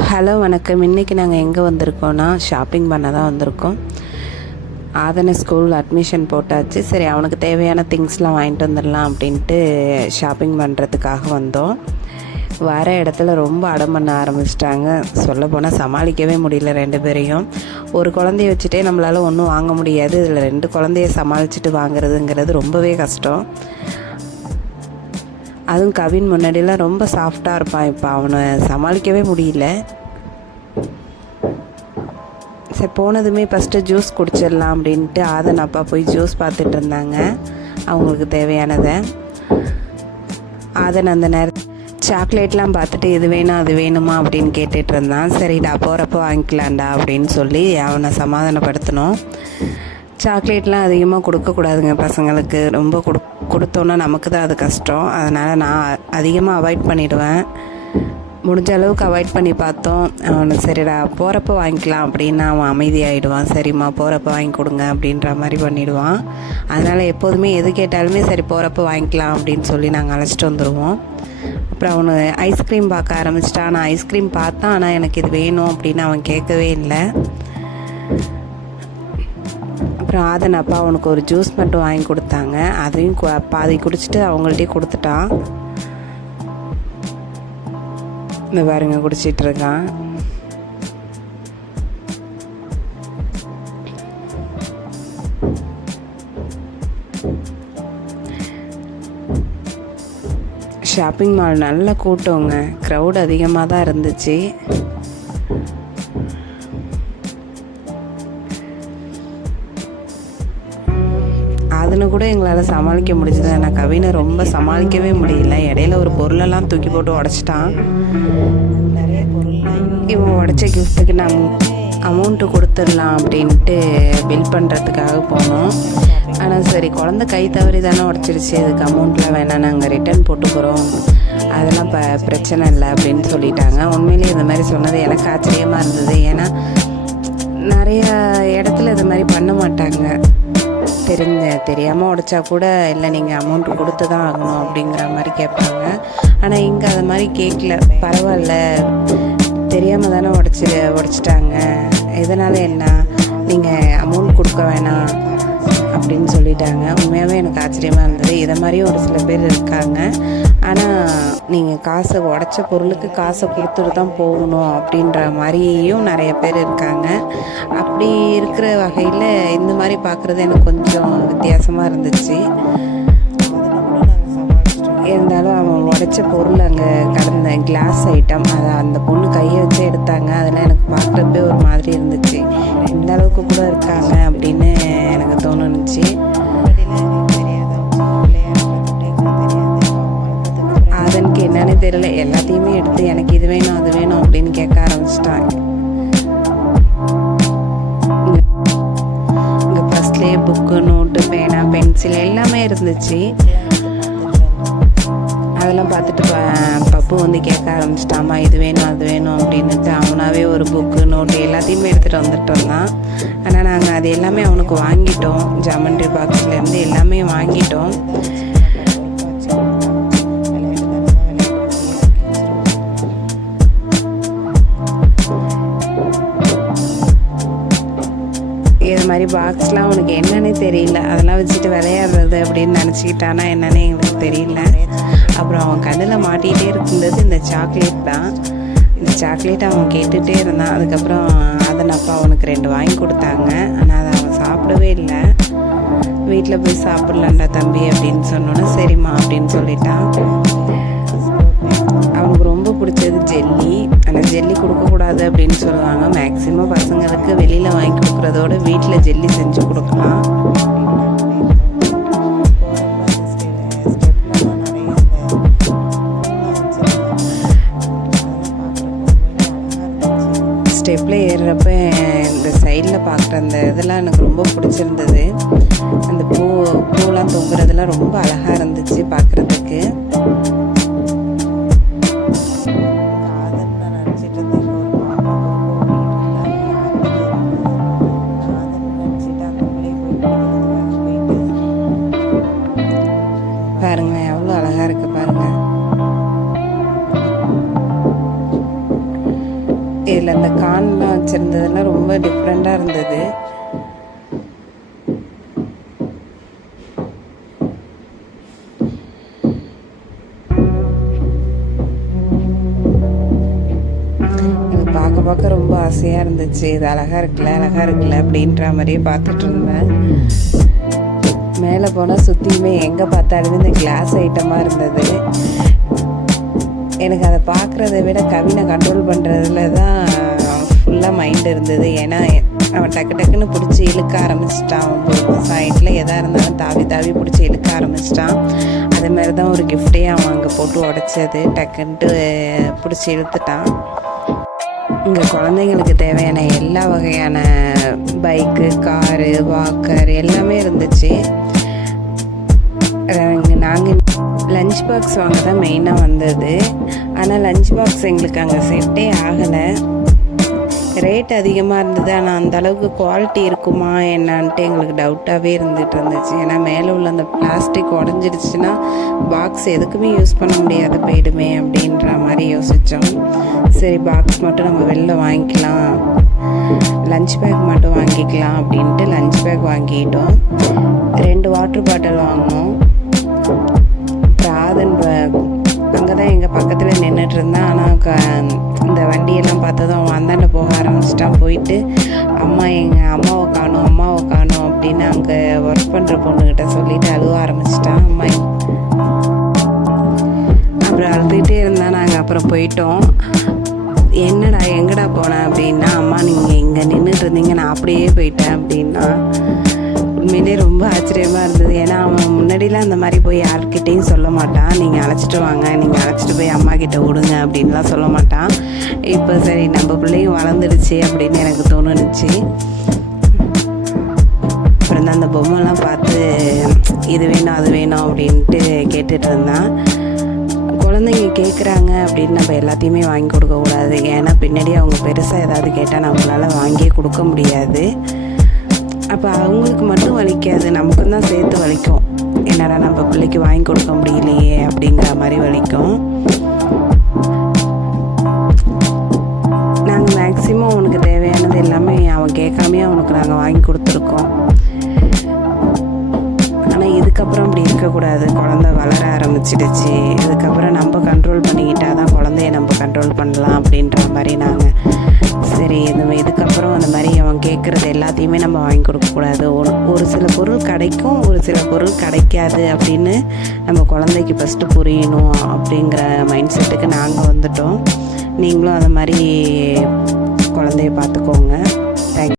Hello வணக்கம். இன்றைக்கி நாங்கள் எங்கே வந்திருக்கோன்னா ஷாப்பிங் பண்ண தான் வந்திருக்கோம். ஆதன ஸ்கூல் அட்மிஷன் போட்டாச்சு. சரி, அவனுக்கு தேவையான திங்ஸ்லாம் வாங்கிட்டு வந்துடலாம் அப்படின்ட்டு ஷாப்பிங் பண்ணுறதுக்காக வந்தோம். வர இடத்துல ரொம்ப அடம் பண்ண ஆரம்பிச்சிட்டாங்க. சொல்லப்போனால் சமாளிக்கவே முடியல ரெண்டு பேரையும். ஒரு குழந்தைய வச்சுட்டே நம்மளால் ஒன்றும் வாங்க முடியாது. இதில் ரெண்டு குழந்தைய சமாளிச்சுட்டு வாங்குறதுங்கிறது ரொம்பவே கஷ்டம். அதுவும் கவின் முன்னாடிலாம் ரொம்ப சாஃப்டாக இருப்பான். இப்போ அவனை சமாளிக்கவே முடியல. சரி, போனதுமே ஃபஸ்ட்டு ஜூஸ் குடிச்சிடலாம் அப்படின்ட்டு ஆதன் அப்பா போய் ஜூஸ் பார்த்துட்டு இருந்தாங்க அவங்களுக்கு தேவையானதை. ஆதன் அந்த நேரத்தில் சாக்லேட்லாம் பார்த்துட்டு இது வேணும் அது வேணுமா அப்படின்னு கேட்டுட்டு இருந்தான். சரிடா, போகிறப்போ வாங்கிக்கலாம்டா அப்படின்னு சொல்லி அவனை சமாதானப்படுத்தணும். சாக்லேட்லாம் அதிகமாக கொடுக்கக்கூடாதுங்க பசங்களுக்கு. ரொம்ப கொடுத்தோன்னா நமக்கு தான் அது கஷ்டம். அதனால் நான் அதிகமாக அவாய்ட் பண்ணிவிடுவேன். முடிஞ்ச அளவுக்கு அவாய்ட் பண்ணி பார்த்தோம். அவனுக்கு சரிடா போகிறப்ப வாங்கிக்கலாம் அப்படின்னு அவன் அமைதியாகிடுவான். சரிம்மா போகிறப்ப வாங்கி கொடுங்க அப்படின்ற மாதிரி பண்ணிவிடுவான். அதனால் எப்போதுமே எது கேட்டாலுமே சரி போகிறப்ப வாங்கிக்கலாம் அப்படின்னு சொல்லி நாங்கள் அழைச்சிட்டு வந்துடுவோம். அப்புறம் அவனு ஐஸ்கிரீம் பார்க்க ஆரம்பிச்சிட்டான். நான் ஐஸ்கிரீம் பார்த்தான், ஆனால் எனக்கு இது வேணும் அப்படின்னு அவன் கேட்கவே இல்லை. அப்புறம் ஆதன் அப்பா அவனுக்கு ஒரு ஜூஸ் மட்டும் வாங்கி கொடுத்தாங்க. அதையும் பாதி குடிச்சிட்டு அவங்கள்ட்டே கொடுத்துட்டான். இந்த பாருங்க குடிச்சிட்டு இருக்கான். ஷாப்பிங் மால் நல்ல கூட்டங்க. க்ரௌட் அதிகமாக தான் இருந்துச்சு. அதுன்னு கூட எங்களால் சமாளிக்க முடிஞ்சது. ஆனால் கவினை ரொம்ப சமாளிக்கவே முடியல. இடையில ஒரு பொருளெல்லாம் தூக்கி போட்டு உடச்சிட்டான். நிறைய பொருள்லாம் இவன் உடச்ச கிஃப்ட்டுக்கு நாங்கள் அமௌண்ட்டு கொடுத்துடலாம் அப்படின்ட்டு பில் பண்ணுறதுக்காக போனோம். ஆனால் சரி, குழந்தை கை தவறி தானே உடச்சிருச்சு, அதுக்கு அமௌண்ட்லாம் வேணாம், நாங்கள் ரிட்டர்ன் போட்டுக்கிறோம், அதெல்லாம் பிரச்சனை இல்லை அப்படின்னு சொல்லிட்டாங்க. உண்மையிலேயே இந்த மாதிரி சொன்னது எனக்கு ஆச்சரியமாக இருந்தது. ஏன்னா நிறைய இடத்துல இது மாதிரி பண்ண மாட்டாங்க. தெரியாமல் உடைச்சா கூட இல்லை நீங்கள் அமௌண்ட்டு கொடுத்து தான் ஆகணும் அப்படிங்கிற மாதிரி கேட்பாங்க. ஆனால் இங்கே அது மாதிரி கேட்கல. பரவாயில்ல, தெரியாமல் தானே உடைச்சிட்டாங்க, இதனால் என்ன, நீங்கள் அமௌண்ட் கொடுக்க வேணாம் அப்படின்னு சொல்லிட்டாங்க. உண்மையாகவே எனக்கு ஆச்சரியமாக இருந்தது. இதை மாதிரியும் ஒரு சில பேர் இருக்காங்க. ஆனால் நீங்கள் காசை உடச்ச பொருளுக்கு காசை கொடுத்துட்டு தான் போகணும் அப்படின்ற மாதிரியும் நிறைய பேர் இருக்காங்க. அப்படி இருக்கிற வகையில் இந்த மாதிரி பார்க்குறது எனக்கு கொஞ்சம் வித்தியாசமாக இருந்துச்சு. இருந்தாலும் அவன் உடைச்ச பொருள் அங்கே கடந்த கிளாஸ் ஐட்டம், அதை அந்த பொண்ணு கையை வச்சு எடுத்தாங்க. அதெல்லாம் எனக்கு பார்க்குறப்பே ஒரு மாதிரி இருந்துச்சு. இந்த அளவுக்கு கூட இருக்காங்க அப்படின்னு எனக்கு தோணுச்சு. அதனுக்கு என்னன்னு தெரியல, எல்லாத்தையுமே எடுத்து எனக்கு இது வேணும் அது வேணும் அப்படின்னு கேட்க ஆரம்பிச்சிட்டாங்க. இங்கே ஃபர்ஸ்ட்லேயே புக்கு, நோட்டு, பேனா, பென்சில் எல்லாமே இருந்துச்சு. அதெல்லாம் பார்த்துட்டு பப்பு வந்து கேட்க ஆரம்பிச்சிட்டாமா, இது வேணும் அது வேணும் அப்படின்னுட்டு அவனாவே ஒரு புக்கு, நோட்டு எல்லாத்தையுமே எடுத்துகிட்டு வந்துட்டு வந்தான். ஆனால் நாங்கள் அது எல்லாமே அவனுக்கு வாங்கிட்டோம். ஜாமெண்ட்ரி பாக்ஸ்லேருந்து எல்லாமே வாங்கிட்டோம். இது மாதிரி பாக்ஸ்லாம் அவனுக்கு என்னன்னே தெரியல. அதெல்லாம் வச்சுட்டு விளையாடுறது அப்படின்னு நினச்சிக்கிட்டானா என்னன்னே எங்களுக்கு தெரியல. அப்புறம் அவன் கண்ணில் மாட்டிகிட்டே இருந்தது இந்த சாக்லேட் தான். இந்த சாக்லேட் அவன் கேட்டுகிட்டே இருந்தான். அதுக்கப்புறம் அதன் அப்பா அவனுக்கு 2 வாங்கி கொடுத்தாங்க. ஆனால் அதை அவன் சாப்பிடவே இல்லை. வீட்டில் போய் சாப்பிட்லாண்டா தம்பி அப்படின்னு சொன்னோன்னே சரிம்மா அப்படின்னு சொல்லிட்டான். அவனுக்கு ரொம்ப பிடிச்சது ஜெல்லி. ஆனால் ஜெல்லி கொடுக்கக்கூடாது அப்படின்னு சொல்லுவாங்க. மேக்ஸிமம் பசங்களுக்கு வெளியில் வாங்கி கொடுக்குறதோட வீட்டில் ஜெல்லி செஞ்சு கொடுக்கலாம். ஸ்டெப்பில் ஏறுறப்ப இந்த சைடில் பார்க்குற அந்த இதெல்லாம் எனக்கு ரொம்ப பிடிச்சிருந்தது. அந்த பூலாம் தொங்குறதெல்லாம் ரொம்ப அழகாக இருந்துச்சு பார்க்குறதுக்கு. பாருங்க எவ்வளோ அழகாக இருக்குது பாருங்கள். இதில் அந்த கான்லாம் வச்சுருந்ததுலாம் ரொம்ப டிஃப்ரெண்ட்டாக இருந்தது. எனக்கு பார்க்க பார்க்க ரொம்ப ஆசையாக இருந்துச்சு. இது அழகாக இருக்குல்ல அப்படின்ற மாதிரியே பார்த்துட்டு இருந்தேன். மேலே போனால் சுற்றியுமே எங்கே பார்த்தாலுமே இந்த கிளாஸ் ஐட்டமாக இருந்தது. எனக்கு அதை பார்க்குறத விட கவினை கண்ட்ரோல் பண்ணுறதுல தான் ஃபுல்லாக மைண்ட் இருந்தது. ஏன்னா அவன் டக்குன்னு பிடிச்சி இழுக்க ஆரம்பிச்சிட்டான். சைட்டில் எதாக இருந்தாலும் தாவி பிடிச்சி இழுக்க ஆரம்பிச்சிட்டான். அதேமாதிரி தான் ஒரு கிஃப்டே அவன் அங்கே போட்டு உடச்சது. டக்குன்ட்டு பிடிச்சி இழுத்துட்டான். இங்கே குழந்தைங்களுக்கு தேவையான எல்லா வகையான பைக்கு, காரு, வாக்கர் எல்லாமே இருந்துச்சு. நாங்கள் லஞ்ச் பாக்ஸ் வாங்க தான் மெயினாக வந்தது. ஆனால் லஞ்ச் பாக்ஸ் எங்களுக்கு அங்கே செட்டே ஆகலை. ரேட் அதிகமாக இருந்தது. ஆனால் அந்தளவுக்கு குவாலிட்டி இருக்குமா என்னான்ட்டு எங்களுக்கு டவுட்டாகவே இருந்துச்சு. ஏன்னா மேலே உள்ள அந்த பிளாஸ்டிக் உடஞ்சிடுச்சுன்னா பாக்ஸ் எதுக்குமே யூஸ் பண்ண முடியாது போயிடுமே அப்படின்ற மாதிரி யோசித்தோம். சரி, பாக்ஸ் மட்டும் நம்ம வெளில வாங்கிக்கலாம், லஞ்ச் பேக் மட்டும் வாங்கிக்கலாம் அப்படின்ட்டு லஞ்ச் பேக் வாங்கிட்டோம். 2 வாட்டர் பாட்டில் வாங்கினோம். ராதன் அங்கே தான் எங்கள் பக்கத்தில் நின்றுட்டு இருந்தான். ஆனால் இந்த வண்டியெல்லாம் பார்த்ததும் அவன் அந்தாண்ட போக ஆரம்பிச்சிட்டான். போயிட்டு எங்கள் அம்மாவை காணும் அப்படின்னு அங்கே ஒர்க் பண்ணுற பொண்ணுக்கிட்ட சொல்லிட்டு அழுவ ஆரம்பிச்சிட்டான். அப்புறம் அழுதுகிட்டே இருந்தான். நாங்கள் அப்புறம் போயிட்டோம். என்னடா எங்கடா போனேன் அப்படின்னா, அம்மா நீங்கள் இங்கே நின்றுட்டு இருந்தீங்க, நான் அப்படியே போயிட்டேன் அப்படின்னா. உண்மையிலே ரொம்ப ஆச்சரியமாக இருந்தது. ஏன்னா அவன் முன்னாடிலாம் அந்த மாதிரி போய் யார்கிட்டையும் சொல்ல மாட்டான். நீங்கள் அழைச்சிட்டு வாங்க, நீங்கள் அழைச்சிட்டு போய் அம்மா கிட்ட விடுங்க அப்படின்லாம் சொல்ல மாட்டான். இப்போ சரி, நம்ம பிள்ளையும் வளர்ந்துடுச்சு அப்படின்னு எனக்கு தோணுச்சு. அப்புறம் தான் அந்த பொம்மைலாம் பார்த்து இது வேணும் அது வேணும் அப்படின்ட்டு கேட்டுட்டு இருந்தான். குழந்தைங்க கேட்குறாங்க அப்படின்னு நம்ம எல்லாத்தையுமே வாங்கி கொடுக்கக்கூடாது. ஏன்னா பின்னாடி அவங்க பெருசாக ஏதாவது கேட்டால் நம்மளால வாங்கியே கொடுக்க முடியாது. அப்போ அவங்களுக்கு மட்டும் வலிக்காது, நமக்கும் தான் சேர்த்து வலிக்கும். என்னடா நம்ம பிள்ளைக்கு வாங்கி கொடுக்க முடியலையே அப்படிங்கிற மாதிரி வலிக்கும். நாங்கள் மேக்ஸிமம் அவனுக்கு தேவையானது எல்லாமே அவன் கேட்காமையே அவனுக்கு நாங்கள் வாங்கி கொடுத்துருக்கோம். ஆனால் இதுக்கப்புறம் அப்படி இருக்கக்கூடாது. குழந்தை வளர ஆரம்பிச்சிடுச்சு. இதுக்கப்புறம் நம்ம கண்ட்ரோல் பண்ணிக்கிட்டால் தான் குழந்தைய நம்ம கண்ட்ரோல் பண்ணலாம் அப்படின்ற மாதிரி நாங்கள் சரி இதுக்கப்புறம் அந்த மாதிரி அவன் கேட்குறது எல்லாத்தையுமே நம்ம வாங்கி கொடுக்கக்கூடாது. ஒரு சில பொருள் கிடைக்கும், ஒரு சில பொருள் கிடைக்காது அப்படின்னு நம்ம குழந்தைக்கு ஃபஸ்ட்டு புரியணும் அப்படிங்கிற மைண்ட் செட்டுக்கு நாங்கள் வந்துட்டோம். நீங்களும் அந்த மாதிரி